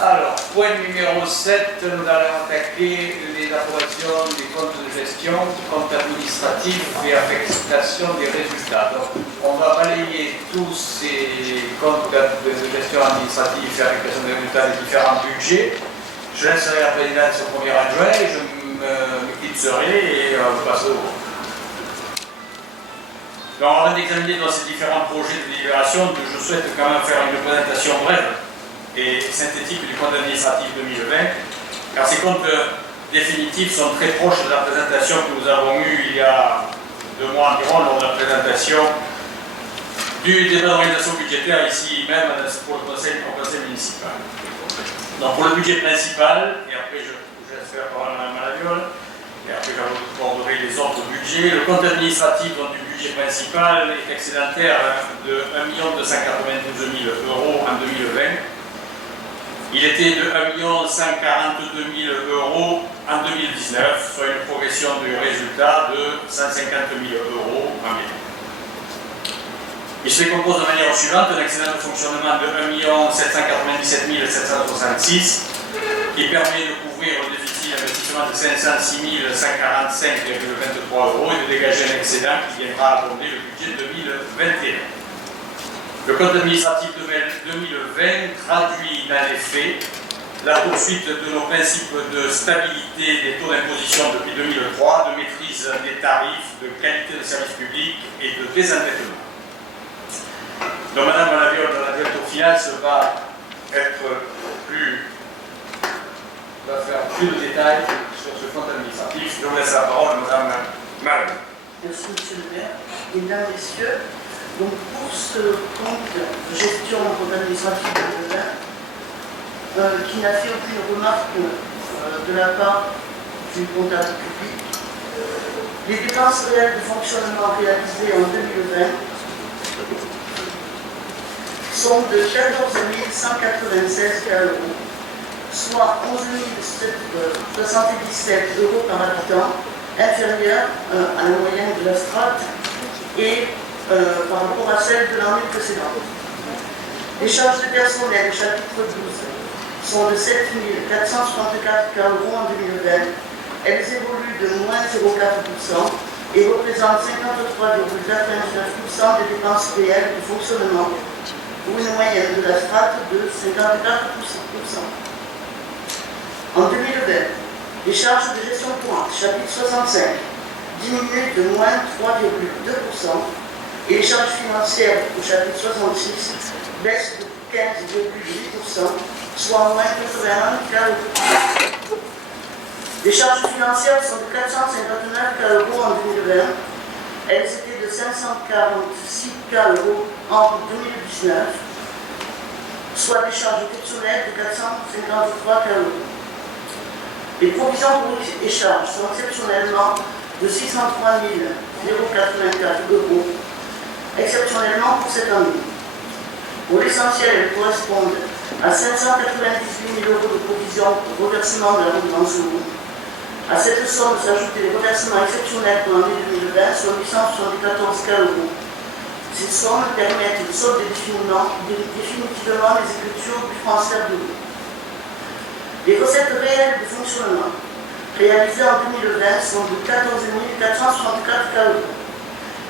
Alors, point numéro 7, nous allons attaquer les approbations des comptes de gestion, comptes administratifs et affectation des résultats. Donc, on va balayer tous ces comptes de gestion administrative et affectation des résultats des différents budgets. Je laisserai la présidence au premier adjoint et je m'éclipserai et on passe au vote. Donc, avant d'examiner dans ces différents projets de délibération, je souhaite quand même faire une présentation brève et synthétique du compte administratif 2020, car ces comptes définitifs sont très proches de la présentation que nous avons eue il y a 2 mois environ lors de la présentation du débat d'organisation budgétaire ici même pour le conseil municipal. Donc pour le budget principal, et après je laisse faire par Mme Malaviole, et après j'aborderai les autres budgets, le compte administratif donc, du budget principal est excédentaire de 1 292 000 € en 2020. Il était de 1 142 000 € en 2019, soit une progression du résultat de 150 000 € environ. Il se compose de manière suivante un excédent de fonctionnement de 1 797 766 qui permet de couvrir le déficit d'investissement de 506 145,23 € et de dégager un excédent qui viendra abonder le budget 2021. Le compte administratif 2020 traduit dans les faits la poursuite de nos principes de stabilité des taux d'imposition depuis 2003, de maîtrise des tarifs, de qualité de service public et de désendettement. Donc Mme Malaviole, dans la direction finance, va faire plus de détails sur ce compte administratif. Je vous laisse la parole, Mme Malaviole. Merci, M. le maire. Mesdames, Messieurs, donc pour ce compte de gestion compte administratif 2020, qui n'a fait aucune remarque de la part du comptable public, les dépenses réelles de fonctionnement réalisées en 2020 sont de 14 196 €, soit 11 077 € par habitant, inférieur à la moyenne de la strate et par rapport à celle de l'année précédente. Les charges de personnel au chapitre 12 sont de 7 464 € en 2020. Elles évoluent de moins 0,4% et représentent 53,99% des dépenses réelles de fonctionnement ou une moyenne de la strate de 54%. En 2020, les charges de gestion courante, chapitre 65, diminuent de moins 3,2% et les charges financières au chapitre 66 baissent de 15,8%, soit moins 81 €. Les charges financières sont de 459 € en 2020. Elles étaient de 546 € en 2019, soit des charges exceptionnelles de 453 €. Les provisions pour et charges sont exceptionnellement de 603 084 €, exceptionnellement pour cette année. Pour l'essentiel, elles correspondent à 598 000 € de provisions pour reversement de la redevance eau. À cette somme s'ajoutent les reversements exceptionnels pour l'année 2020, soit 874 €. Ces sommes permettent de solder définitivement les écritures du transfert de l'eau. Les recettes réelles de fonctionnement réalisées en 2020 sont de 14 464 €.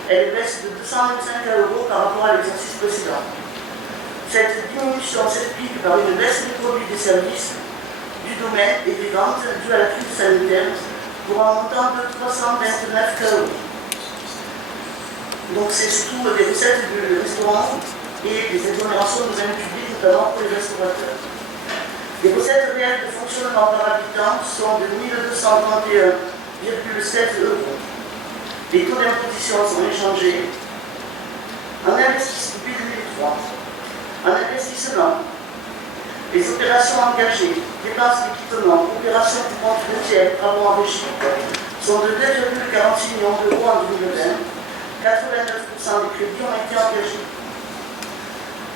Elles baissent de 225 € par rapport à l'exercice précédent. Cette diminution s'explique par une baisse des produits et des services du domaine et des ventes dues à la crise sanitaire pour un montant de 329 €. Donc c'est surtout des recettes du restaurant et des exonérations de domaine public, notamment pour les restaurateurs. Les recettes réelles de fonctionnement par habitant sont de 1231,7 €. Les taux d'imposition sont échangés en investissement depuis 2003. En investissement, les opérations engagées, dépenses d'équipement, opérations pour compte de tiers, travaux en régie, sont de 2,46 millions € en 2020. 89% des crédits ont été engagés.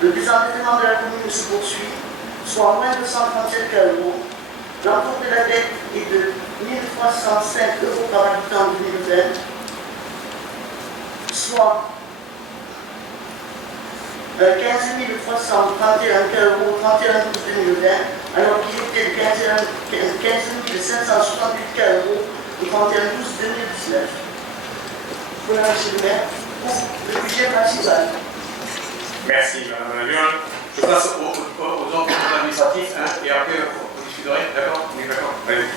Le désendettement de la commune se poursuit, soit moins de 137 €. L'encours de la dette est de 1 305 € par habitant en 2020, soit 15 331 € 31 août 2020. 2020, alors qu'ils étaient de 15 568 cas euros au 31/12/2019. Voilà, monsieur le maire, pour le budget principal. Merci, Madame Lyon. Je passe aux autres administratifs et après vous discuterez, d'accord? On est d'accord? Allez.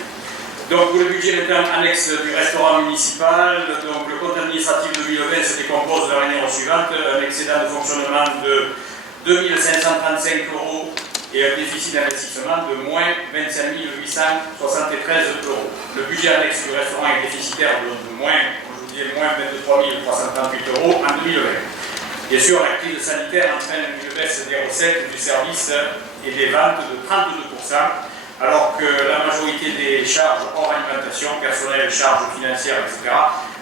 Donc pour le budget maintenant annexe du restaurant municipal, donc le compte administratif de 2020 se décompose de la manière suivante, un excédent de fonctionnement de 2 535 € et un déficit d'investissement de moins 25 873 €. Le budget annexe du restaurant est déficitaire de moins, comme je vous disais, moins 23 338 € en 2020. Bien sûr, la crise sanitaire entraîne une baisse des recettes du service et des ventes de 32%, alors que la majorité des charges hors alimentation, personnel, charges financières, etc.,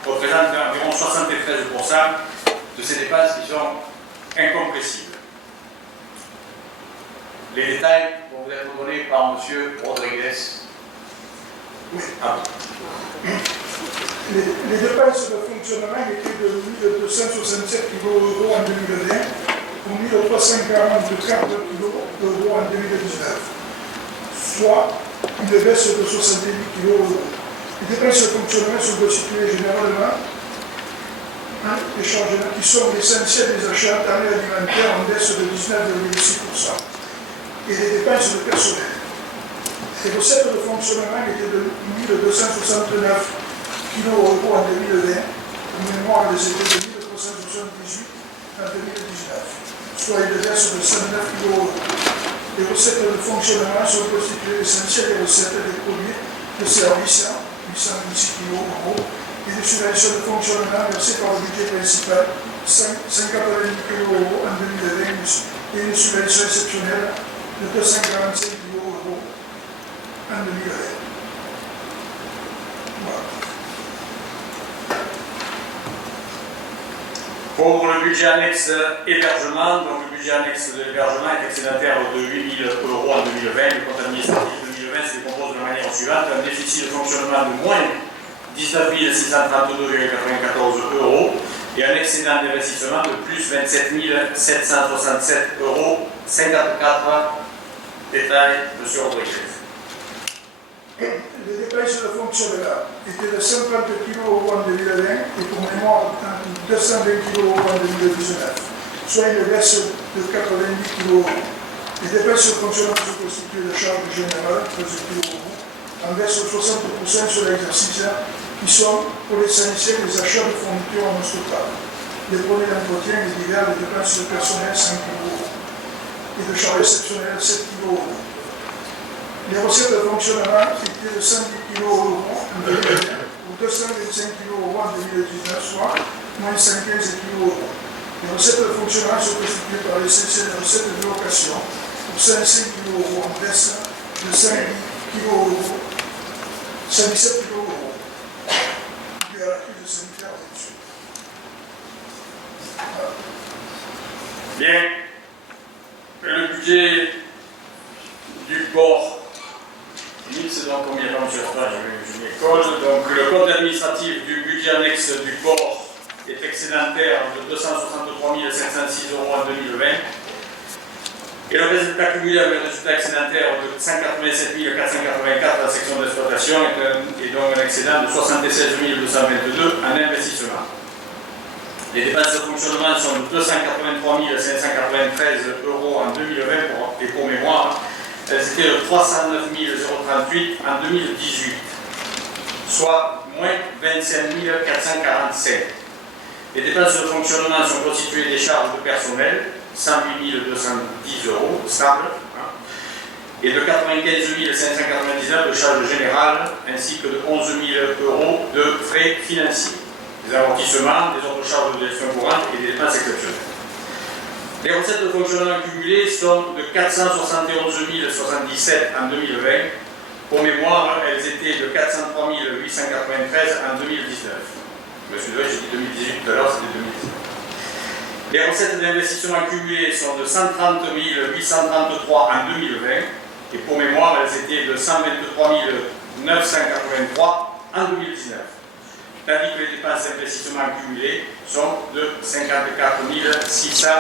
représentent environ 73% de ces dépenses qui sont incompressibles. Les détails vont vous être donnés par M. Rodriguez. Oui. Ah. Les dépenses de fonctionnement étaient de 1 267 kg € en 2020 pour 1 344 kg € en 2019, soit une baisse de 70 kg €. Les dépenses de fonctionnement sont constituées généralement des changements qui sont l'essentiel des achats denrées alimentaires en baisse de 19,6%. Et les dépenses de personnel. Les recettes de fonctionnement étaient de 1 269 kg € en 2020, pour mémoire elles étaient de 1 378 en 2019, soit une baisse de 109 kg €. Les recettes de fonctionnement sont constituées essentielles des recettes des produits de service, 826 kg € et des subventions de fonctionnement versées par le budget principal, 190 kg € en 2020 et une subvention exceptionnelle de 245 kg € en 2020. Voilà. Pour le budget annexe hébergement, donc le budget annexe de l'hébergement est excédentaire de 8 000 € en 2020. Le compte administratif de 2020 se décompose de la manière suivante: un déficit de fonctionnement de moins 19 632,94 € et un excédent d'investissement de plus 27 767,54 €. Détail, M. Rodriguez. Les dépenses de fonctionnement étaient de 50 kg € en 2020 et pour mémoire 220 kg € en 2019, soit une baisse de 90 kg €. Les dépenses de fonctionnement sont constituées de charges générales, 13 kg €, en baisse de 60% sur l'exercice, qui sont pour l'essentiel des achats de fournitures en stockage, les produits d'entretien et divers, les dépenses de personnel 5 kg € et de charges exceptionnelles 7 kg €. Les recettes de fonctionnement étaient de 110 kg € en 2020 ou 225 kg € en 2019, soit moins 115 kg €. Les recettes de fonctionnement sont constituées par l'essentiel des recettes de location pour 105 kg € en baisse de 110 kg €, 117 kg € dû à la crise sanitaire là-dessus. Voilà. Bien. Le budget du port. C'est donc combien de temps, je m'école. Donc le compte administratif du budget annexe du port est excédentaire de 263 506 € en 2020. Et le résultat cumulé avec le résultat excédentaire de 187 484 à la section d'exploitation est donc un excédent de 76 222 en investissement. Les dépenses de fonctionnement sont de 283 593 € en 2020 et pour mémoire, elles étaient de 309 038 en 2018, soit moins 25 445. Les dépenses de fonctionnement sont constituées des charges de personnel, 108 210 € stable, et de 95 599 de charges générales, ainsi que de 11 000 € de frais financiers, des amortissements, des autres charges de gestion courante et des dépenses exceptionnelles. Les recettes de fonctionnement cumulées sont de 471 077 en 2020. Pour mémoire, elles étaient de 403 893 en 2019. Monsieur Doy, j'ai dit 2018 tout à l'heure, c'était 2019. Les recettes d'investissement cumulées sont de 130 833 en 2020. Et pour mémoire, elles étaient de 123 983 en 2019. Tandis que les dépenses d'investissement cumulées sont de 54 611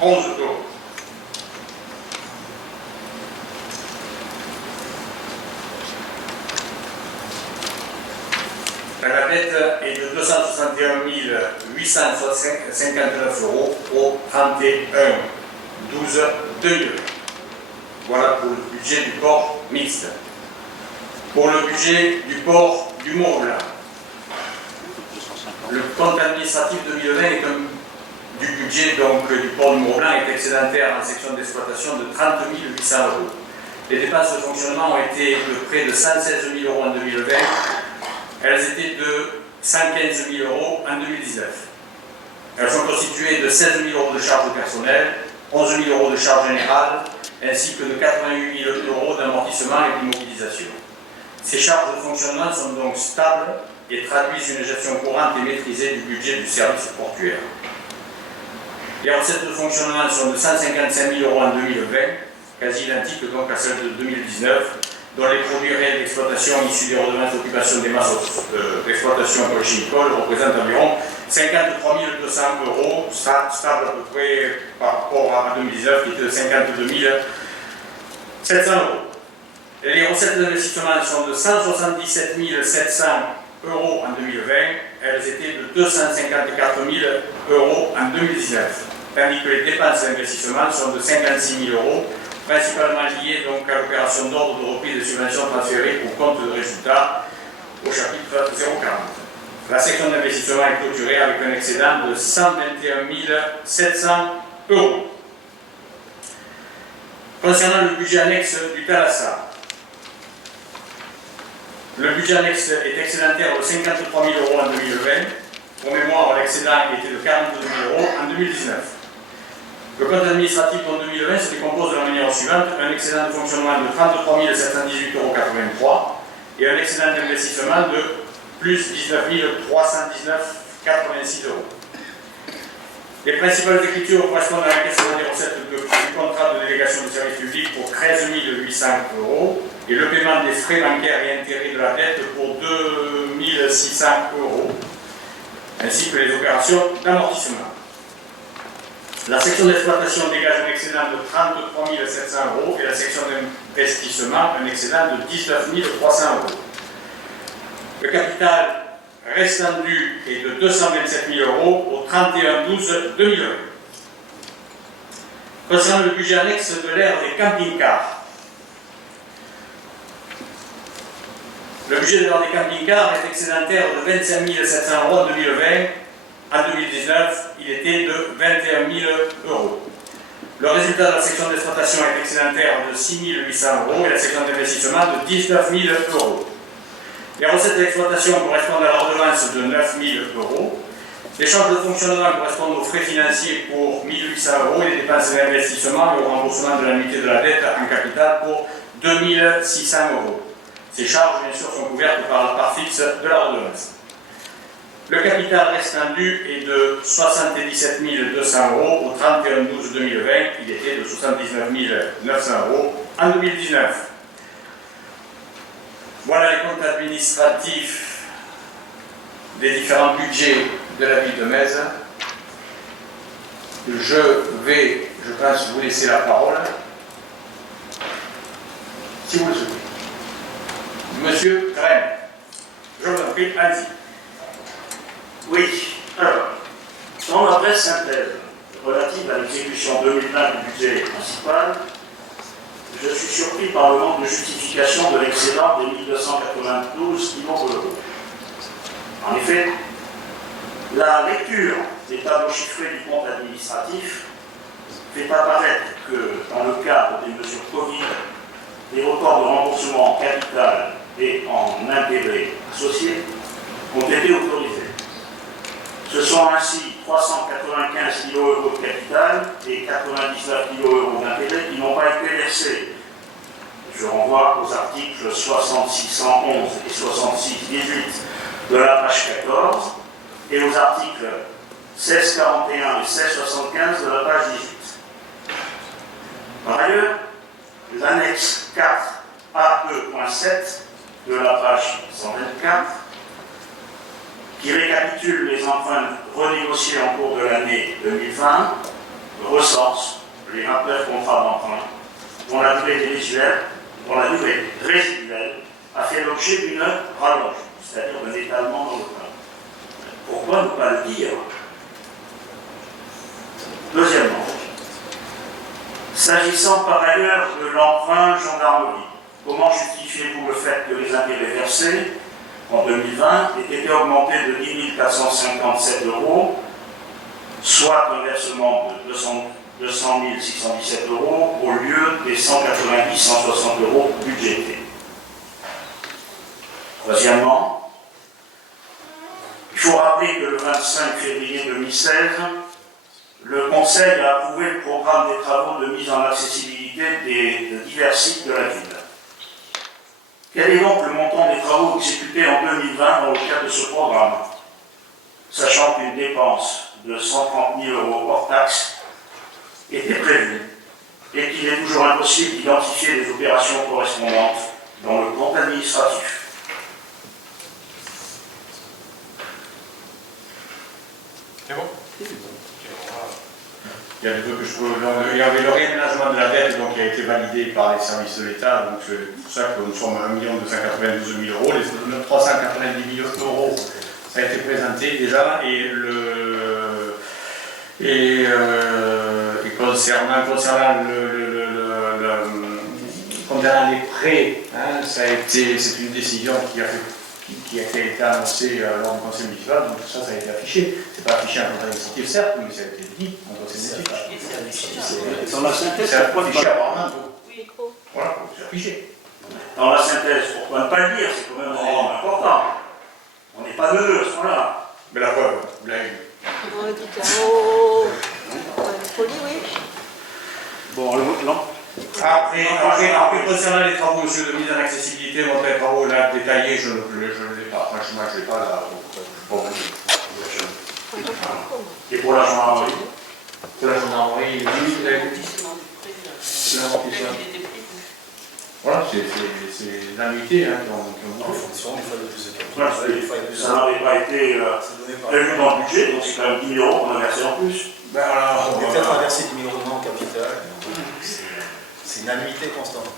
€. La dette est de 261 859 euros au 31/12/2020. Voilà pour le budget du port mixte. Pour le budget du port du Mont-Blanc, le compte administratif 2020 du budget du port du Mont-Blanc est excédentaire en section d'exploitation de 30 800 euros. Les dépenses de fonctionnement ont été de près de 116 000 euros en 2020. Elles étaient de 115 000 euros en 2019. Elles sont constituées de 16 000 euros de charges personnelles, 11 000 euros de charges générales, ainsi que de 88 000 euros d'amortissement et d'immobilisation. Ces charges de fonctionnement sont donc stables et traduisent une gestion courante et maîtrisée du budget du service portuaire. Les recettes de fonctionnement sont de 155 000 euros en 2020, quasi identiques donc à celles de 2019, dont les produits réels d'exploitation issus des redevances d'occupation des masses d'exploitation polychimicoles représentent environ 53 200 euros, stable à peu près par rapport à 2019 qui était de 52 700 euros. Les recettes d'investissement sont de 177 700 euros en 2020, elles étaient de 254 000 euros en 2019, tandis que les dépenses d'investissement sont de 56 000 euros, principalement liées donc à l'opération d'ordre de reprise des subventions transférées au compte de résultat au chapitre 040. La section d'investissement est clôturée avec un excédent de 121 700 euros. Concernant le budget annexe du Thalassa, le budget annexe est excédentaire de 53 000 euros en 2020. Pour mémoire, l'excédent était de 42 000 euros en 2019. Le compte administratif en 2020 se décompose de la manière suivante: un excédent de fonctionnement de 33 718,83 euros et un excédent d'investissement de plus 19 319,86 euros. Les principales écritures correspondent à la caisse des recettes du contrat de délégation de service public pour 13 800 euros et le paiement des frais bancaires et intérêts de la dette pour 2 600 euros, ainsi que les opérations d'amortissement. La section d'exploitation dégage un excédent de 33 700 euros et la section d'investissement un excédent de 19 300 euros. Le capital restant dû est de 227 000 euros au 31/12/2020. Concernant le budget annexe de l'ère des camping-cars, le budget de l'ère des camping-cars est excédentaire de 25 700 euros en 2020. En 2019, il était de 21 000 euros. Le résultat de la section d'exploitation est excédentaire de 6 800 euros et la section d'investissement de 19 000 euros. Les recettes d'exploitation correspondent à la redevance de 9 000 euros. Les charges de fonctionnement correspondent aux frais financiers pour 1 800 euros et les dépenses d'investissement et au remboursement de l'annuité de la dette en capital pour 2 600 euros. Ces charges, bien sûr, sont couvertes par la part fixe de la redevance. Le capital restant dû est de 77 200 euros au 31/12/2020. Il était de 79 900 euros en 2019. Voilà les comptes administratifs des différents budgets de la ville de Metz. Je pense, vous laisser la parole, si vous le souhaitez. Monsieur Rennes, je vous en prie, allez-y. Oui, alors, dans la presse synthèse relative à l'exécution 2020 du budget principal, je suis surpris par le manque de justification de l'excédent des 1292 millions d'euros. En effet, la lecture des tableaux chiffrés du compte administratif fait apparaître que, dans le cadre des mesures Covid, les reports de remboursement en capital et en intérêts associés ont été autorisés. Ce sont ainsi 395 000 euros de capital et 99 000 euros d'intérêt qui n'ont pas été versés. Je renvoie aux articles 6611 et 6618 de la page 14 et aux articles 1641 et 1675 de la page 18. Par ailleurs, l'annexe 4 AE.7 de la page 124 qui récapitule les emprunts renégociés en cours de l'année 2020, recense les 29 contrats d'emprunt dont la durée résiduelle a fait l'objet d'une rallonge. c'est-à-dire d'un étalement dans le temps. Pourquoi ne pas le dire? Deuxièmement, s'agissant par ailleurs de l'emprunt gendarmerie, comment justifiez-vous le fait que les intérêts versés en 2020 aient été augmentés de 10 457 €, soit un versement de 200 617 € au lieu des 190 160 € budgétés? Troisièmement, il faut rappeler que le 25 février 2016, le Conseil a approuvé le programme des travaux de mise en accessibilité de divers sites de la ville. Quel est donc le montant des travaux exécutés en 2020 dans le cadre de ce programme, sachant qu'une dépense de 130 000 € hors taxe était prévue et qu'il est toujours impossible d'identifier les opérations correspondantes dans le compte administratif? C'est bon? Il y a des trucs que je trouve. Il y avait le réaménagement de la dette donc, qui a été validé par les services de l'État, donc c'est pour ça que nous sommes à 1 292 000 €. Les 390 000 €, ça a été présenté déjà, concernant les prêts, hein, c'est une décision qui a été annoncée lors du conseil municipal, donc ça a été affiché. C'est pas affiché en conseil administratif, certes, mais ça a été dit en conseil municipal. Dans la synthèse, C'est affiché apparemment. Voilà, c'est affiché. Dans la synthèse, pourquoi ne pas le dire? C'est quand même important. On n'est pas deux à ce moment-là. Mais la preuve, vous l'avez vu. Bon, non. Après, concernant les travaux, monsieur, de mise en accessibilité, mon travaux là détaillé, je ne l'ai pas. Franchement, je ne l'ai pas là. Et pour la gendarmerie? Pour la gendarmerie, voilà, c'est l'annuité qu'on fonction des fois de plus. Ça n'avait pas été prévu dans le budget, donc c'est quand même 10 000 € qu'on a versé en plus. Ben alors, on est peut-être à verser 10 000 € en capital, c'est une annuité constante.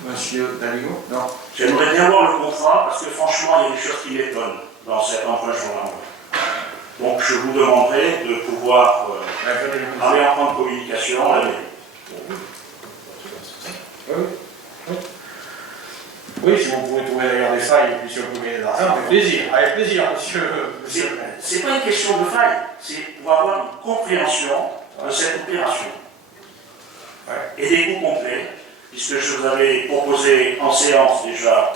Monsieur Daligo? Non. J'aimerais bien voir le contrat, parce que franchement, il y a des choses qui m'étonnent dans cet emprunt gendarmerie. Donc je vous demanderai de pouvoir aller en point de communication. Oui, si vous pouvez trouver d'ailleurs des failles, et puis si vous pouvez les argent, avec plaisir, monsieur. C'est pas une question de faille, c'est pour avoir une compréhension de cette opération. Et des coûts complets, puisque je vous avais proposé en séance déjà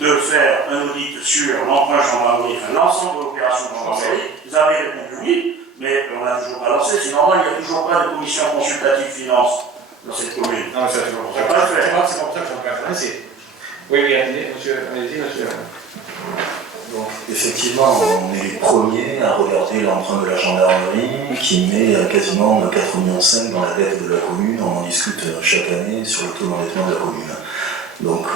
de faire un audit sur l'emprunt gendarmerie, enfin l'ensemble de l'opération gendarmerie. Vous avez répondu oui, mais on n'a toujours pas lancé. C'est normal, il n'y a toujours pas de commission consultative finance dans cette commune. Non, mais ça, c'est pas le faire. C'est pour ça que je me perds. Oui, attendez, monsieur, allez-y, monsieur. Donc, effectivement, on est les premiers à regarder l'emprunt de la gendarmerie qui met quasiment 4,5 millions dans la dette de la commune. On en discute chaque année sur le taux d'endettement de la commune. Donc,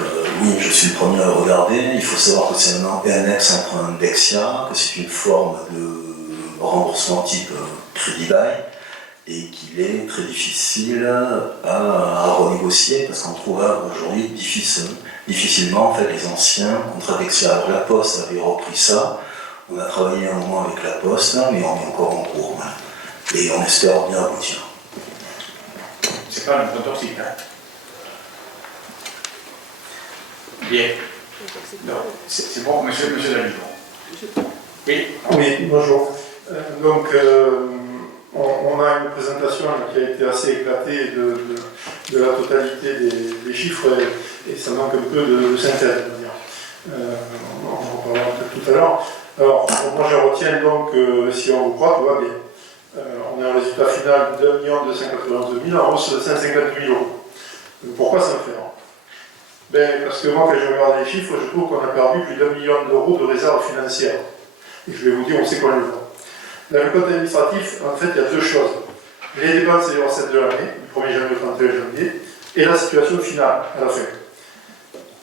oui, je suis le premier à le regarder. Il faut savoir que c'est un annexe emprunt Dexia, que c'est une forme de remboursement type crédit bail et qu'il est très difficile à renégocier parce qu'on trouve aujourd'hui difficilement en fait, les anciens contrats Dexia. Alors la Poste avait repris ça, on a travaillé un moment avec la Poste, mais on est encore en cours. Hein. Et on espère bien aboutir. C'est pas un emprunt toxique, hein? Bien. C'est bon, monsieur David. Oui. Oui, bonjour. Donc, on a une présentation qui a été assez éclatée de la totalité des chiffres et ça manque un peu de synthèse, on va dire. On en parlera peut-être tout à l'heure. Alors, moi je retiens donc, si on vous croit, tout va bien. On a un résultat final de 1 292 000 en hausse de 150 000 €. Pourquoi ça me fait rire? Parce que moi, quand je regarde les chiffres, je trouve qu'on a perdu plus d'1 million € de réserves financières. Et je vais vous dire, on sait qu'on le voit. Dans le compte administratif, en fait, il y a deux choses. Les dépenses et les recettes de l'année, du 1er janvier au 31 janvier, et la situation finale, à la fin.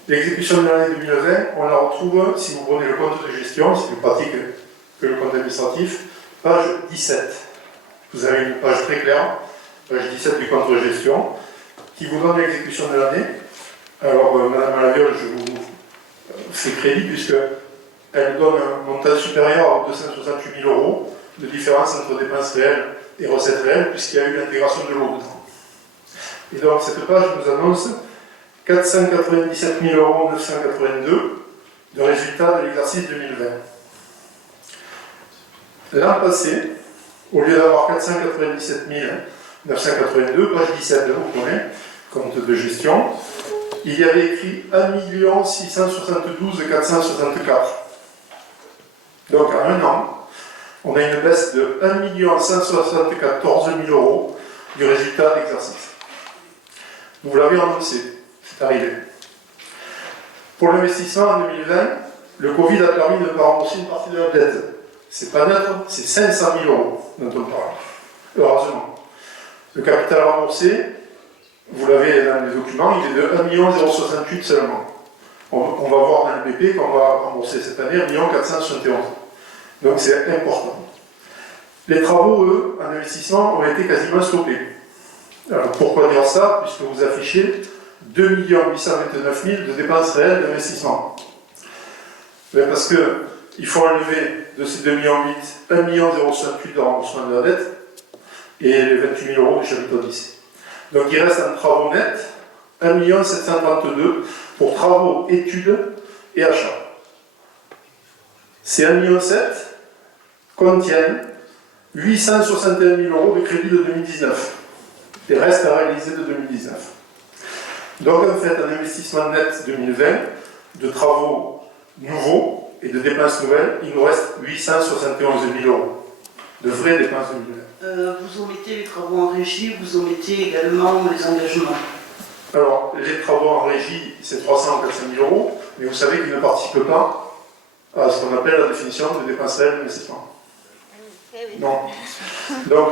L'exécution de l'année 2020, on la retrouve, si vous prenez le compte de gestion, c'est plus pratique que le compte administratif, page 17. Vous avez une page très claire, page 17 du compte de gestion, qui vous donne l'exécution de l'année, Alors, Madame Alaviole, je vous fais crédit puisqu'elle donne un montant supérieur à 268 000 euros de différence entre dépenses réelles et recettes réelles, puisqu'il y a eu l'intégration de l'eau dedans. Et donc, cette page nous annonce 497 982 de résultats de l'exercice 2020. L'an passé, au lieu d'avoir 497 982, page 17 de vous prenez, compte de gestion, il y avait écrit 1 672 464. Donc en un an, on a une baisse de 1 174 000 euros du résultat d'exercice. Vous l'avez annoncé, c'est arrivé. Pour l'investissement en 2020, le Covid a permis de ne pas rembourser une partie de la dette. C'est pas neutre, c'est 500 000 euros dont on parle. Heureusement. Le capital remboursé, vous l'avez dans les documents, il est de 1 068 seulement. On va voir dans le BP qu'on va rembourser cette année 1 471. Donc c'est important. Les travaux, eux, en investissement, ont été quasiment stoppés. Alors pourquoi dire ça? Puisque vous affichez 2 829 000 de dépenses réelles d'investissement. Mais parce qu'il faut enlever de ces 2 millions 1 068 de remboursement de la dette et les 28 000 euros du chapitre 10. Donc il reste en travaux nets 1 732 pour travaux, études et achats. Ces 1,7 million contiennent 861 000 euros de crédit de 2019 et restent à réaliser de 2019. Donc en fait, un investissement net 2020 de travaux nouveaux et de dépenses nouvelles, il nous reste 871 000 euros de vraies dépenses 2020. Vous omettez les travaux en régie, vous omettez également les engagements. Alors, les travaux en régie, c'est 300 ou 400 000 euros, mais vous savez qu'ils ne participent pas à ce qu'on appelle la définition de dépenses réelles d'investissement. Non. Donc,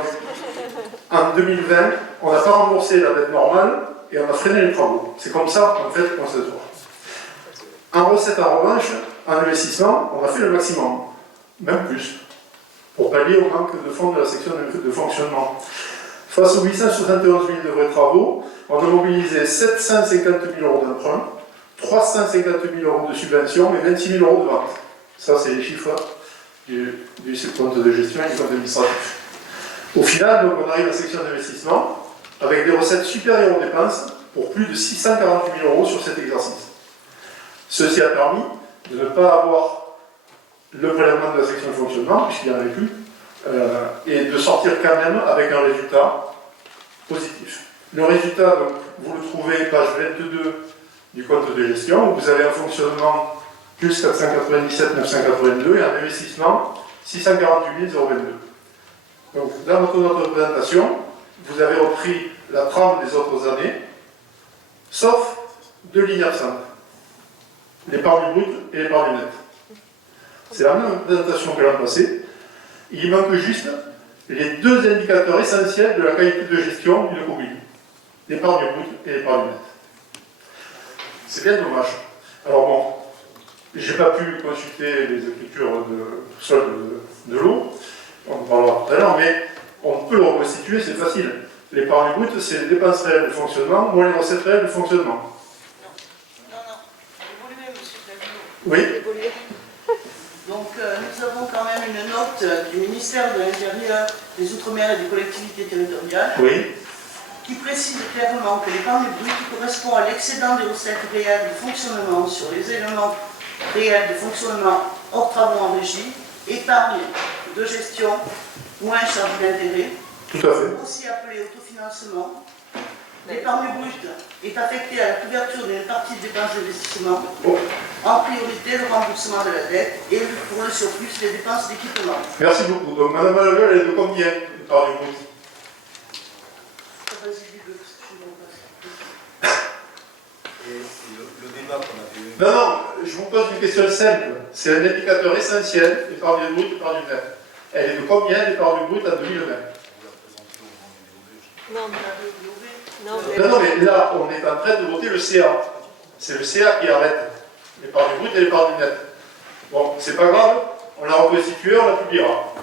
en 2020, on n'a pas remboursé la dette normale et on a freiné les travaux. C'est comme ça, en fait, qu'on se voit. En recette, en revanche, en investissement, on a fait le maximum, même plus, pour pallier au manque de fonds de la section de fonctionnement. Face aux 871 000 de vrais travaux, on a mobilisé 750 000 euros d'emprunt, 350 000 euros de subventions et 26 000 euros de vente. Ça, c'est les chiffres du compte de gestion et du compte administratif. Au final, donc, on arrive à la section d'investissement avec des recettes supérieures aux dépenses pour plus de 648 000 euros sur cet exercice. Ceci a permis de ne pas avoir le prélèvement de la section de fonctionnement, puisqu'il n'y en avait plus, et de sortir quand même avec un résultat positif. Le résultat, donc, vous le trouvez page 22 du compte de gestion, où vous avez un fonctionnement plus 497 982 et un investissement 648 022. Donc, dans notre présentation, vous avez repris la trame des autres années, sauf deux lignes absentes, l'épargne brute et l'épargne nette. C'est la même présentation que l'an passé. Il manque juste les deux indicateurs essentiels de la qualité de gestion d'une commune, l'épargne brute et l'épargne nette. C'est bien dommage. Alors bon, j'ai pas pu consulter les écritures de solde de l'eau, on en parlera tout à l'heure, mais on peut le reconstituer, c'est facile. L'épargne brute, c'est les dépenses réelles de fonctionnement moins les recettes réelles de fonctionnement. Non, évoluer, monsieur Davino. Oui. Donc, nous avons quand même une note du ministère de l'Intérieur, des Outre-mer et des collectivités territoriales Oui. qui précise clairement que l'épargne brute correspond à l'excédent des recettes réelles de fonctionnement sur les éléments réels de fonctionnement hors travaux en régie, épargne de gestion, moins charge d'intérêt, Tout à fait. aussi appelé autofinancement. L'épargne brute est affectée à la couverture d'une partie des dépenses d'investissement, en priorité le remboursement de la dette et pour le surplus les dépenses d'équipement. Merci beaucoup. Donc, Madame Malheureux, elle est de combien l'épargne brute? Et le débat qu'on avait eu. Non, je vous pose une question simple. C'est un indicateur essentiel, l'épargne brute, l'épargne nette. Elle est de combien l'épargne brute en 2020? Non, mais là, on est en train de voter le CA. C'est le CA qui arrête l'épargne brute et l'épargne nette. Bon, c'est pas grave, on l'a reconstitué, on la publiera.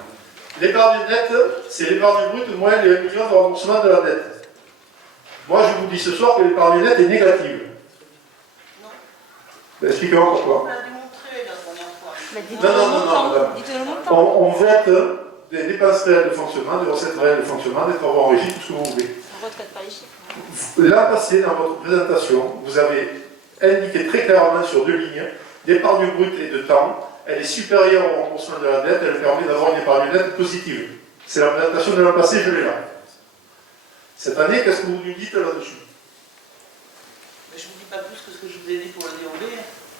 L'épargne nette, c'est l'épargne brute moins les 1 million de remboursement de la dette. Moi, je vous dis ce soir que l'épargne nette est négative. Expliquez-moi On pourquoi. l'a démontré la dernière fois. Mais dites-le Non, le non, non, montant. madame. Dites-le le montant. On vote des dépenses réelles de fonctionnement, des recettes réelles de fonctionnement, des travaux en régie, tout ce que vous voulez. On retraite pas les chiffres. L'an passé, dans votre présentation, vous avez indiqué très clairement sur 2 lignes d'épargne brute et de temps. Elle est supérieure au remboursement de la dette, elle permet d'avoir une épargne nette positive. C'est la présentation de l'an passé, je l'ai là. Cette année, qu'est-ce que vous nous dites là-dessus? Mais je ne vous dis pas plus que ce que je vous ai dit pour le DOB.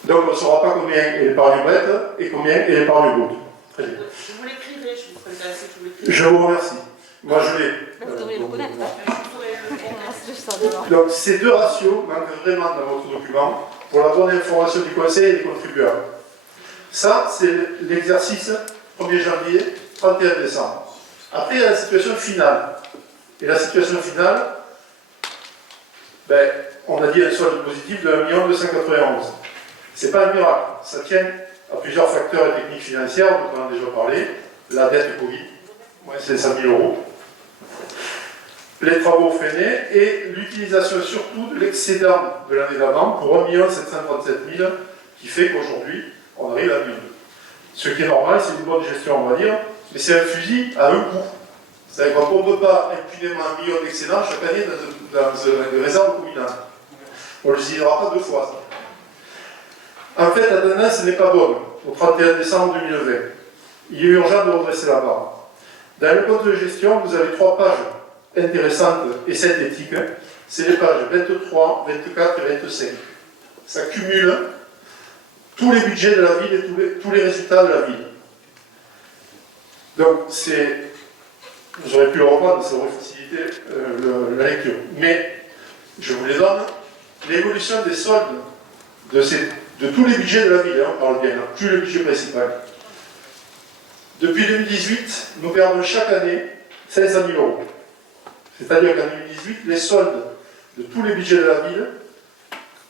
Donc on ne saura pas combien est l'épargne nette et combien est l'épargne brute. Très bien. Je vous l'écrirai, je vous ferai le calcul, je vous l'écrirai. Je vous remercie. Moi je l'ai. Mais vous devriez le connaître. Mais je ferai le calcul. Je sens devant. Donc ces deux ratios manquent vraiment dans votre document pour la bonne information du conseil et des contribuables. Ça, c'est l'exercice 1er janvier, 31 décembre. Après, il y a la situation finale. Et la situation finale, ben, on a dit un solde positif de 1 291 000. C'est pas un miracle. Ça tient à plusieurs facteurs et techniques financières, dont on a déjà parlé. La dette Covid, moins 500 000 €. Les travaux freinés et l'utilisation surtout de l'excédent de l'année d'avant pour 1 737 000, qui fait qu'aujourd'hui, on arrive à 1 million. Ce qui est normal, c'est une bonne gestion, on va dire, mais c'est un fusil à un coup. C'est-à-dire qu'on ne peut pas impunément 1 million d'excédent chaque année dans une réserve communale. On ne le utilisera pas 2 fois. En fait, la tendance n'est pas bonne au 31 décembre 2020. Il est urgent de redresser la barre. Dans le compte de gestion, vous avez 3 pages intéressantes et synthétiques. C'est les pages 23, 24 et 25. Ça cumule tous les budgets de la ville et tous les résultats de la ville. Donc, vous aurez pu le reprendre, ça aurait facilité la lecture. Mais, je vous les donne, l'évolution des soldes de tous les budgets de la ville, on parle bien, plus le budget principal. Depuis 2018, nous perdons chaque année 500 000 €. C'est-à-dire qu'en 2018, les soldes de tous les budgets de la ville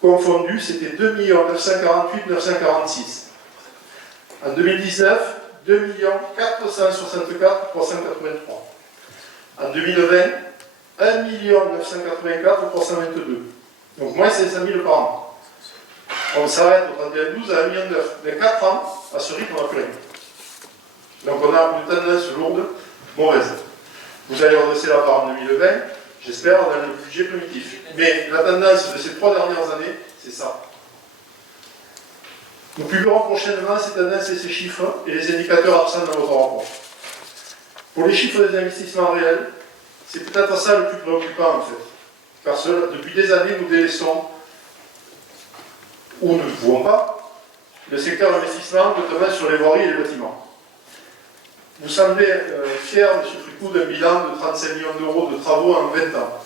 confondus, c'était 2 948 946. En 2019, 2 464 383. En 2020, 1 984 322. Donc moins 500 000 par an. On s'arrête au 31-12 à 1,9 million. Mais 4 ans, à ce rythme, on n'a plus rien. Donc on a une tendance lourde, mauvaise. Vous allez redresser la barre en 2020, j'espère, dans le budget primitif. Mais la tendance de ces 3 dernières années, c'est ça. Nous publierons prochainement ces tendances et ces chiffres et les indicateurs absents dans votre rapport. Pour les chiffres des investissements réels, c'est peut-être ça le plus préoccupant en fait. Car depuis des années, nous délaissons, ou nous ne pouvons pas, le secteur d'investissement, notamment sur les voiries et les bâtiments. Vous semblez fier, M. Fricou, d'un bilan de 35 millions € de travaux en 20 ans.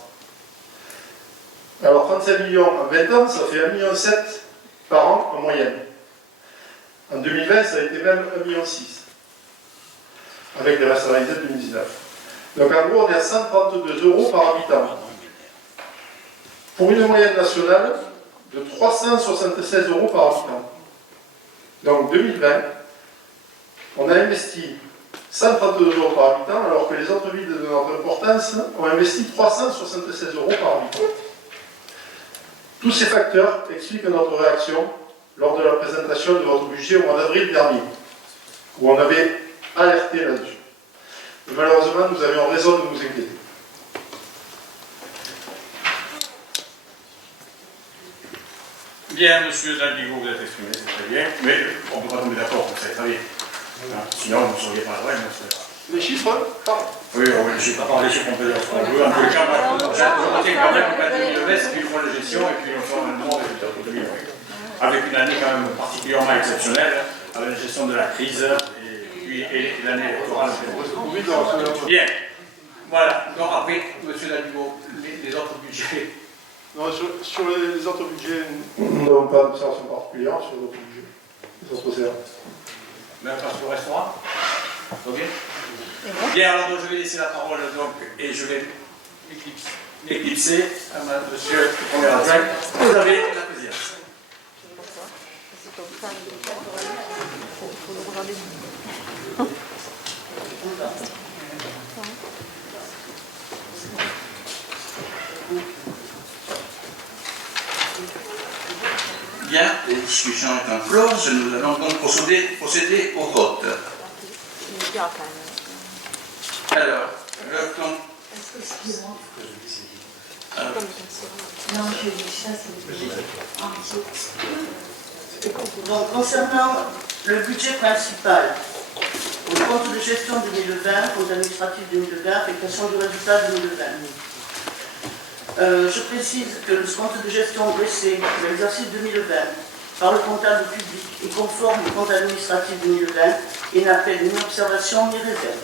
Alors 35 millions en 20 ans, ça fait 1,7 million par an en moyenne. En 2020, ça a été même 1,6 million, avec les restes réalisés de 2019. Donc en gros, on est à 132 € par habitant. Pour une moyenne nationale de 376 € par habitant. Donc 2020, on a investi 132 € par habitant, alors que les autres villes de notre importance ont investi 376 € par habitant. Tous ces facteurs expliquent notre réaction lors de la présentation de votre budget au mois d'avril dernier, où on avait alerté là-dessus. Et malheureusement, nous avions raison de nous inquiéter. Bien, monsieur Dalbigo, vous êtes exprimé, c'est très bien, mais on ne peut pas tomber d'accord, vous savez très bien. Sinon, vous ne seriez pas là, mais c'est pas. Les chiffres, pardon. Oui, je ne sais pas parler sur qu'on peut dire ce qu'on veut. En tous les cas, je retiens quand même qu'en 2020, c'est une fois de gestion et puis on fait un bon résultat pour 2020. Avec une année quand même particulièrement exceptionnelle, avec la gestion de la crise et l'année électorale. Bien. Voilà. Donc après, monsieur Dalbigo, les autres budgets. Non, sur les autres budgets, nous n'avons pas d'observation particulière sur les autres budgets. Les autres services. Même pas sur le restaurant. Ok. Bien, alors donc, je vais laisser la parole donc, et je vais éclipser à monsieur le premier adjoint. Vous avez la présidence. Bien, les discussions étant closes, nous allons donc procéder au vote. Alors, le compte. Excusez-moi. Alors, Non, je dis ça, c'est donc, concernant le budget principal, au compte de gestion 2020, compte administratif 2020, affectation du résultat 2020. Je précise que le compte de gestion dressé pour l'exercice 2020 par le comptable public est conforme au compte administratif 2020 et n'appelle ni observation ni réserve.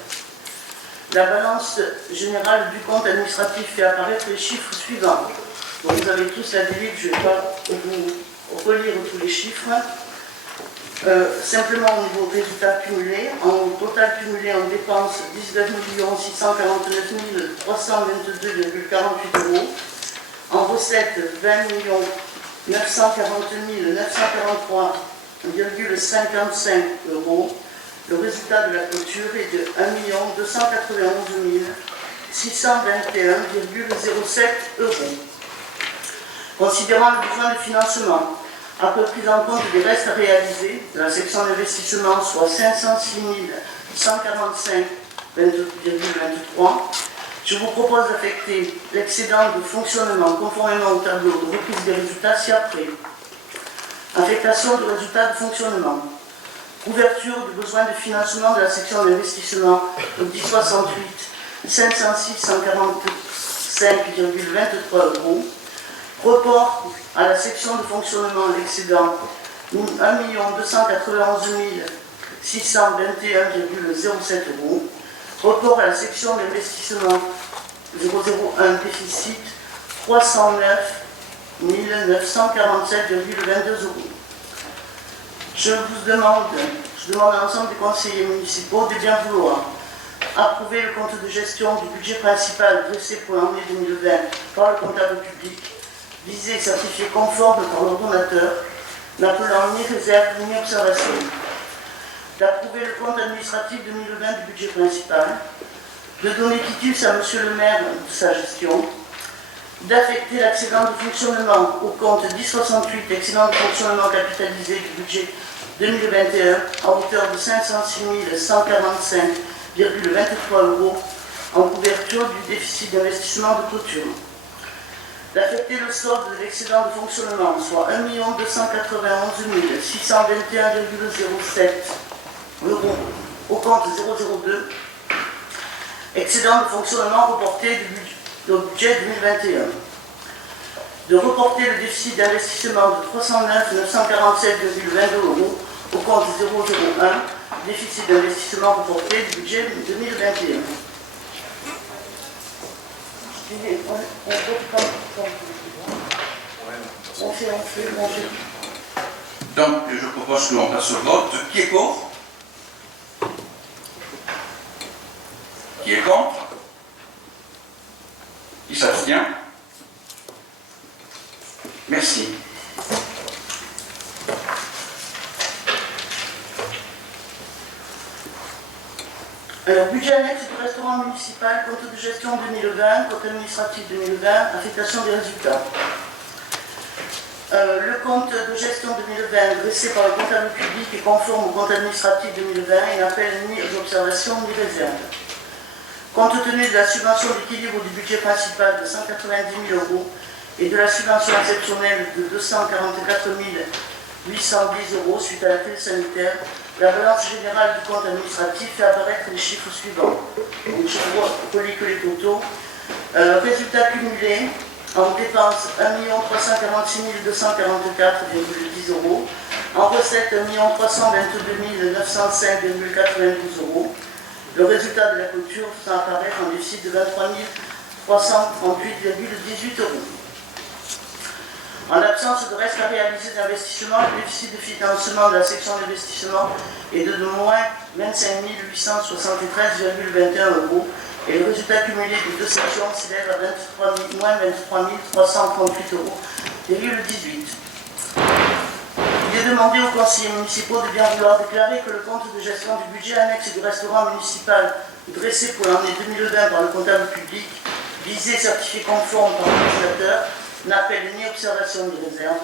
La balance générale du compte administratif fait apparaître les chiffres suivants. Donc vous avez tous la grille, je ne vais pas vous relire tous les chiffres. Simplement au niveau résultat cumulé, en total cumulé en dépenses 19 649 322,48 €, en recettes 20 940 943,55 €. Le résultat de la clôture est de 1 291 621,07 €. Considérant le besoin de financement, après prise en compte des restes à réaliser de la section d'investissement, soit 506 145,23, je vous propose d'affecter l'excédent de fonctionnement conformément au tableau de reprise des résultats ci-après. Affectation du résultat de fonctionnement. Couverture du besoin de financement de la section d'investissement, donc 1068 506 145,23 €. Report à la section de fonctionnement l'excédent 1 291 621,07 €. Report à la section d'investissement 001 déficit 309 947,22 €. Je demande à l'ensemble des conseillers municipaux de bien vouloir approuver le compte de gestion du budget principal dressé pour l'année 2020 par le comptable public, visé et certifié conforme par l'ordonnateur, n'appelant ni réserve ni observation. D'approuver le compte administratif 2020 du budget principal, de donner quitus à monsieur le maire de sa gestion, d'affecter l'excédent de fonctionnement au compte 1068 excédent de fonctionnement capitalisé du budget 2021 à hauteur de 506 145,23 € en couverture du déficit d'investissement de clôture. D'affecter le solde de l'excédent de fonctionnement, soit 1 291 621,07 € au compte 002, excédent de fonctionnement reporté du budget 2021. De reporter le déficit d'investissement de 309 947,22 € au compte 001, déficit d'investissement reporté du budget 2021. donc, je propose qu'on passe au vote. Qui est pour? Qui est contre? Qui s'abstient? Merci. Alors, budget annexe du restaurant municipal, compte de gestion 2020, compte administratif 2020, affectation des résultats. Le compte de gestion 2020 dressé par le comptable public est conforme au compte administratif 2020 et n'appelle ni observation ni réserve. Compte tenu de la subvention d'équilibre du budget principal de 190 000 € et de la subvention exceptionnelle de 244 810 € suite à la crise sanitaire, la balance générale du compte administratif fait apparaître les chiffres suivants. Donc, je relis que les totaux. Résultat cumulé en dépenses 1 346 244,10 €, en recettes 1 322 905,92 €. Le résultat de la clôture faisant apparaître un déficit de 23 338,18 €. En l'absence de reste à réaliser d'investissement, le déficit de financement de la section d'investissement est de moins 25 873,21 € et le résultat cumulé des deux sections s'élève à moins 23 338,18 €. Il est demandé aux conseillers municipaux de bien vouloir déclarer que le compte de gestion du budget annexe du restaurant municipal dressé pour l'année 2020 par le comptable public, visé et certifié conforme par l'organisateur, n'appelle ni observation ni réserve.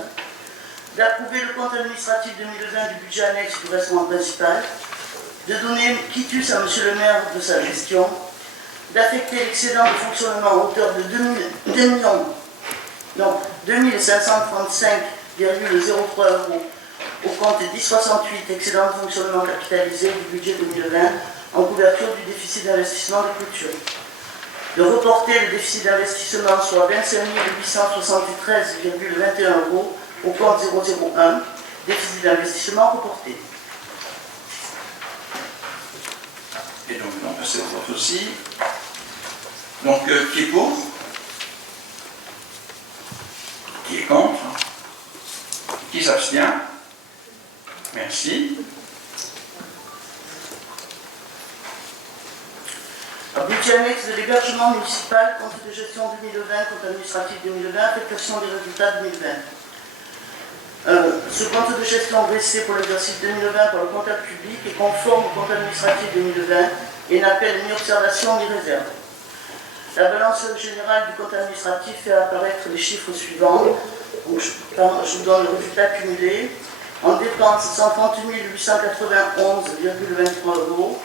D'approuver le compte administratif 2020 du budget annexe du versement principal, de donner quitus à M. le maire de sa gestion, d'affecter l'excédent de fonctionnement à hauteur de 2535,03 € au compte 1068 excédent de fonctionnement capitalisé du budget 2020 en couverture du déficit d'investissement de clôture. De reporter le déficit d'investissement soit 25 873,21 € au compte 001, déficit d'investissement reporté. Et donc, on passe au vote aussi. Donc, qui est pour? Qui est contre? Qui s'abstient? Merci. Budget annexe de l'hébergement municipal, compte de gestion 2020, compte administratif 2020, affectation des résultats 2020. Ce compte de gestion dressé pour l'exercice 2020 par le comptable public est conforme au compte administratif 2020 et n'appelle ni observation ni réserve. La balance générale du compte administratif fait apparaître les chiffres suivants. Donc, je vous donne le résultat cumulé. En dépenses, 130 891,23 €.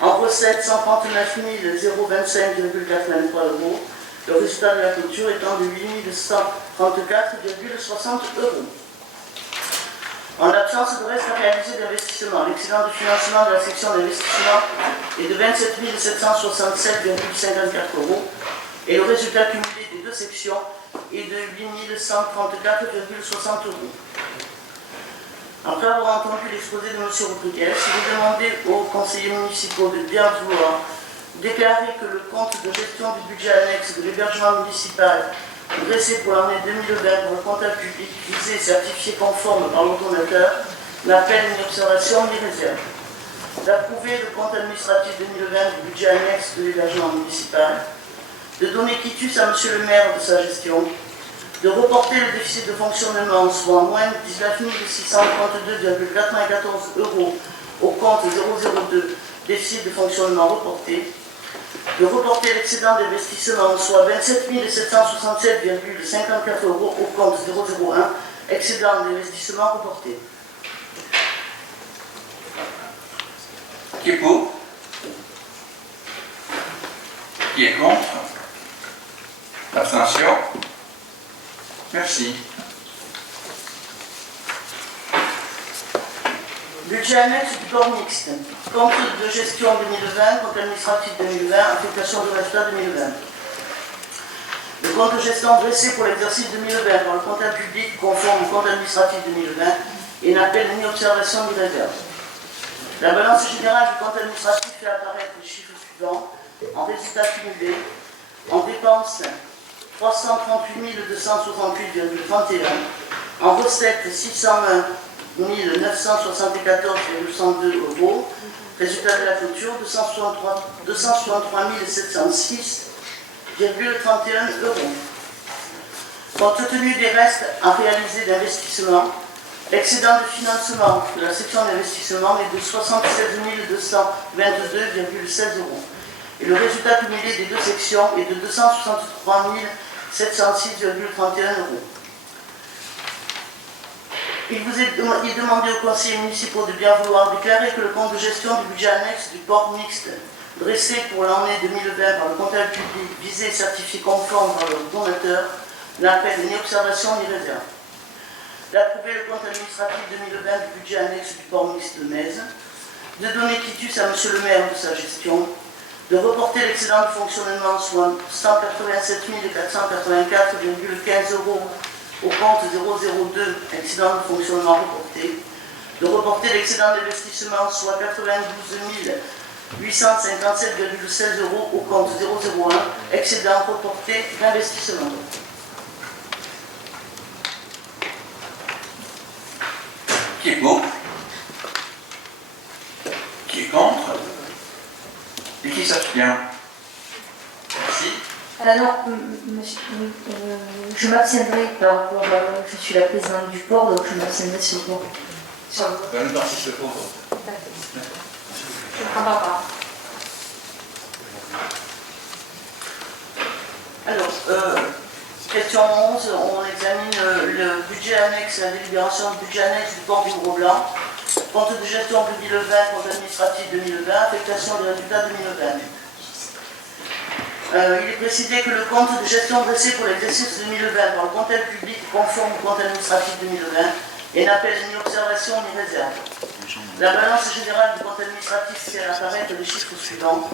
En recettes, 139 025,83 €. Le résultat de la clôture étant de 8 134,60 €. En l'absence de reste à réaliser d'investissement, l'excédent de financement de la section d'investissement est de 27 767,54 € et le résultat cumulé des deux sections est de 8 134,60 €. Après avoir entendu l'exposé de M. Rodriguez, il est demandé aux conseillers municipaux de bien vouloir déclarer que le compte de gestion du budget annexe de l'hébergement municipal dressé pour l'année 2020 pour le comptable public visé et certifié conforme par l'ordonnateur n'appelle ni observation ni réserve. D'approuver le compte administratif 2020 du budget annexe de l'hébergement municipal, de donner quitus à M. le maire de sa gestion, de reporter le déficit de fonctionnement soit moins 19 632,94 € au compte 002 déficit de fonctionnement reporté, de reporter l'excédent d'investissement soit 27 767,54 € au compte 001 excédent d'investissement reporté. Qui est pour? Qui est contre? Abstention? Merci. Budget annexe du port mixte. Compte de gestion 2020, compte administratif 2020, affectation de résultats 2020. Le compte de gestion dressé pour l'exercice 2020 par le comptable public conforme au compte administratif 2020 et n'appelle ni observation ni réserve. La balance générale du compte administratif fait apparaître les chiffres suivants en résultat cumulé, en dépenses 338 268,31, en recettes 601 974,62 €, résultat de la clôture 263 706,31 €. Compte tenu des restes à réaliser d'investissement, l'excédent de financement de la section d'investissement est de 76 222,16 € et le résultat cumulé des deux sections est de 263 706,31 €. Il est demandé aux conseillers municipaux de bien vouloir déclarer que le compte de gestion du budget annexe du port mixte dressé pour l'année 2020 par le comptable public visé et certifié conforme par le donateur n'appelle ni observation ni réserve. D'approuver le compte administratif 2020 du budget annexe du port mixte de Metz, de donner quitus à M. le maire de sa gestion, de reporter l'excédent de fonctionnement soit 187 484,15 € au compte 002 excédent de fonctionnement reporté, de reporter l'excédent d'investissement soit 92 857,16 € au compte 001 excédent reporté d'investissement. Qui est pour? Qui est contre? Et qui s'abstient? Merci. Alors, monsieur, je m'abstiendrai par rapport je suis la présidente du port, donc je m'abstiendrai sur le port. Je ne participe pas au vote. Je ne prends pas. Alors, question section 11, on examine le budget annexe, la délibération du budget annexe du port du Gros-Blanc, compte de gestion 2020, compte administratif 2020, affectation des résultats 2020. Il est précisé que le compte de gestion dressé pour l'exercice 2020 par le comptable public est conforme au compte administratif 2020 et n'appelle ni observation ni réserve. La balance générale du compte administratif fait apparaître les chiffres suivants.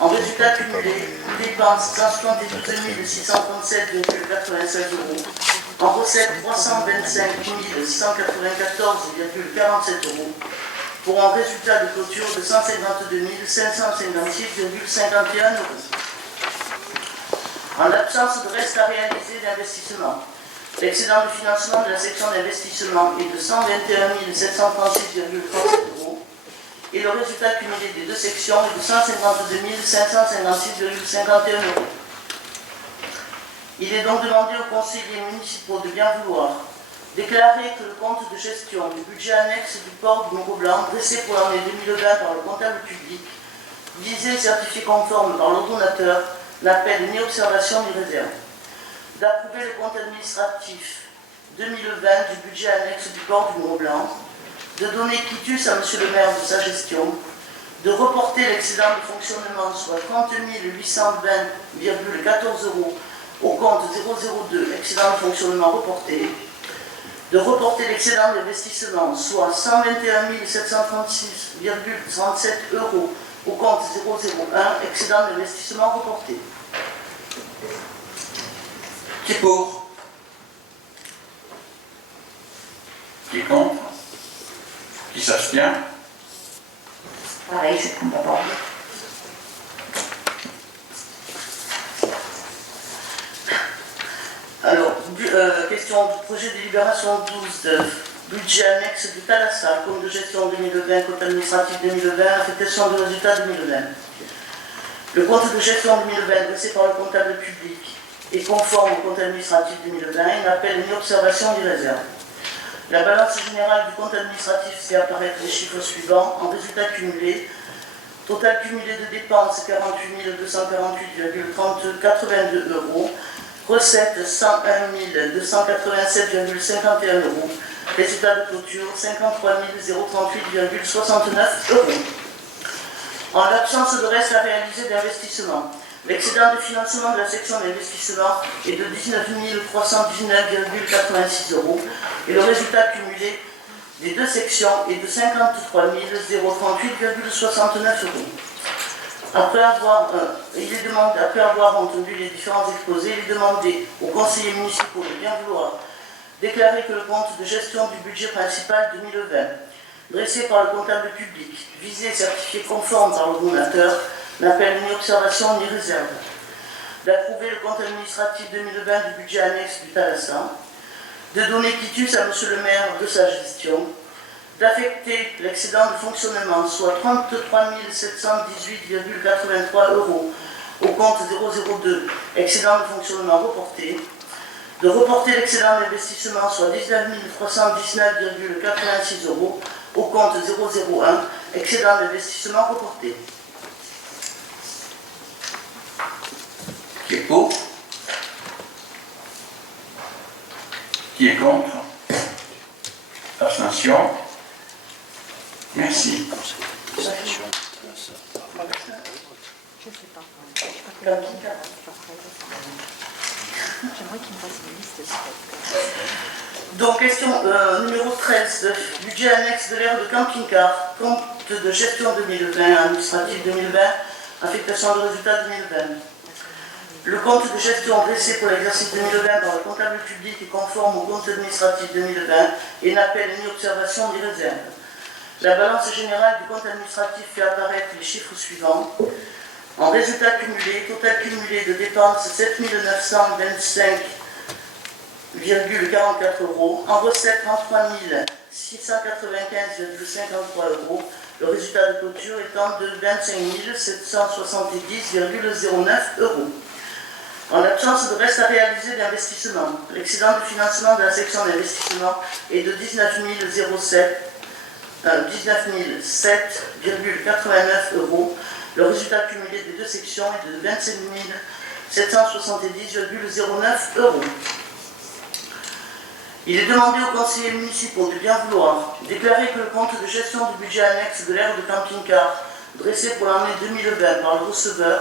En résultat cumulé, dépenses 172 637,96 €, en recettes 325 194,47 €, pour un résultat de clôture de 152 556,51 €. En l'absence de reste à réaliser d'investissement, l'excédent de financement de la section d'investissement est de 121 736,37 € et le résultat cumulé des deux sections est de 152 556,51 €. Il est donc demandé aux conseillers municipaux de bien vouloir déclarer que le compte de gestion du budget annexe du port du Gros-Blanc dressé pour l'année 2020 par le comptable public, visé et certifié conforme par l'ordonnateur, n'appelle ni observation ni réserve. D'approuver le compte administratif 2020 du budget annexe du port du Gros-Blanc, de donner quitus à M. le maire de sa gestion, de reporter l'excédent de fonctionnement, soit 30 820,14 € au compte 002, excédent de fonctionnement reporté, de reporter l'excédent d'investissement, soit 121 736,37 € au compte 001, excédent d'investissement reporté. Qui est pour? Qui est contre? Qui s'abstient? Pareil, je prends d'abord. Alors, question du projet de délibération 12 de budget annexe du Thalassa, compte de gestion 2020, compte administratif 2020, affectation de résultats 2020. Le compte de gestion 2020 dressé par le comptable public est conforme au compte administratif 2020 et n'appelle ni observation ni réserve. La balance générale du compte administratif fait apparaître les chiffres suivants en résultat cumulé. Total cumulé de dépenses 48 248,82 €, recettes 101 287,51 €, résultat de clôture 53 038,69 €. En l'absence de reste à réaliser d'investissement, l'excédent de financement de la section d'investissement est de 19 319,86 € et le résultat cumulé des deux sections est de 53 038,69 €. Après avoir entendu les différents exposés, il est demandé aux conseillers municipaux de bien vouloir déclarer que le compte de gestion du budget principal 2020, dressé par le comptable public, visé et certifié conforme par le donateur, n'appelle ni observation ni réserve. D'approuver le compte administratif 2020 du budget annexe du Thalassa, de donner quitus à M. le maire de sa gestion, d'affecter l'excédent de fonctionnement, soit 33 718,83 € au compte 002, excédent de fonctionnement reporté, de reporter l'excédent d'investissement, soit 19 319,86 € au compte 001, excédent d'investissement reporté. Qui est pour? Qui est contre? Abstention? Merci. Je sais pas. J'aimerais qu'il me fasse une liste. Donc, question numéro 13, budget annexe de l'aire de camping-car, compte de gestion 2020, administratif 2020, affectation de résultats 2020. Le compte de gestion dressé pour l'exercice 2020 par le comptable public est conforme au compte administratif 2020 et n'appelle ni observation ni réserve. La balance générale du compte administratif fait apparaître les chiffres suivants. En résultat cumulé, total cumulé de dépenses 7 925,44 €, en recettes 33 695,53 €, le résultat de clôture étant de 25 770,09 €. En l'absence de reste à réaliser d'investissement, l'excédent de financement de la section d'investissement est de 19 007,89 €. Le résultat cumulé des deux sections est de 27 770,09 €. Il est demandé aux conseillers municipaux de bien vouloir déclarer que le compte de gestion du budget annexe de l'aire de camping-car dressé pour l'année 2020 par le receveur,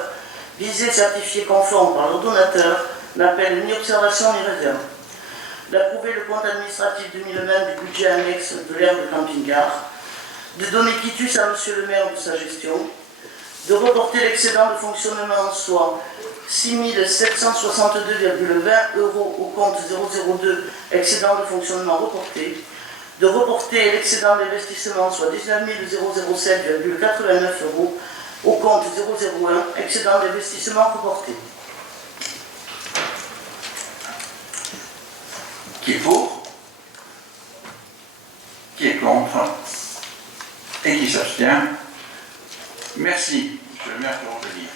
visé certifié conforme par le donateur, n'appelle ni observation ni réserve. D'approuver le compte administratif 2020 du budget annexe de l'aire de camping-car, de donner quitus à Monsieur le maire de sa gestion, de reporter l'excédent de fonctionnement, soit 6 762,20 € au compte 002 excédent de fonctionnement reporté, de reporter l'excédent d'investissement, soit 19 007,89 € au compte 001 excédent d'investissement reporté. Qui est pour? Qui est contre? Et qui s'abstient? Merci, monsieur le maire, pour revenir.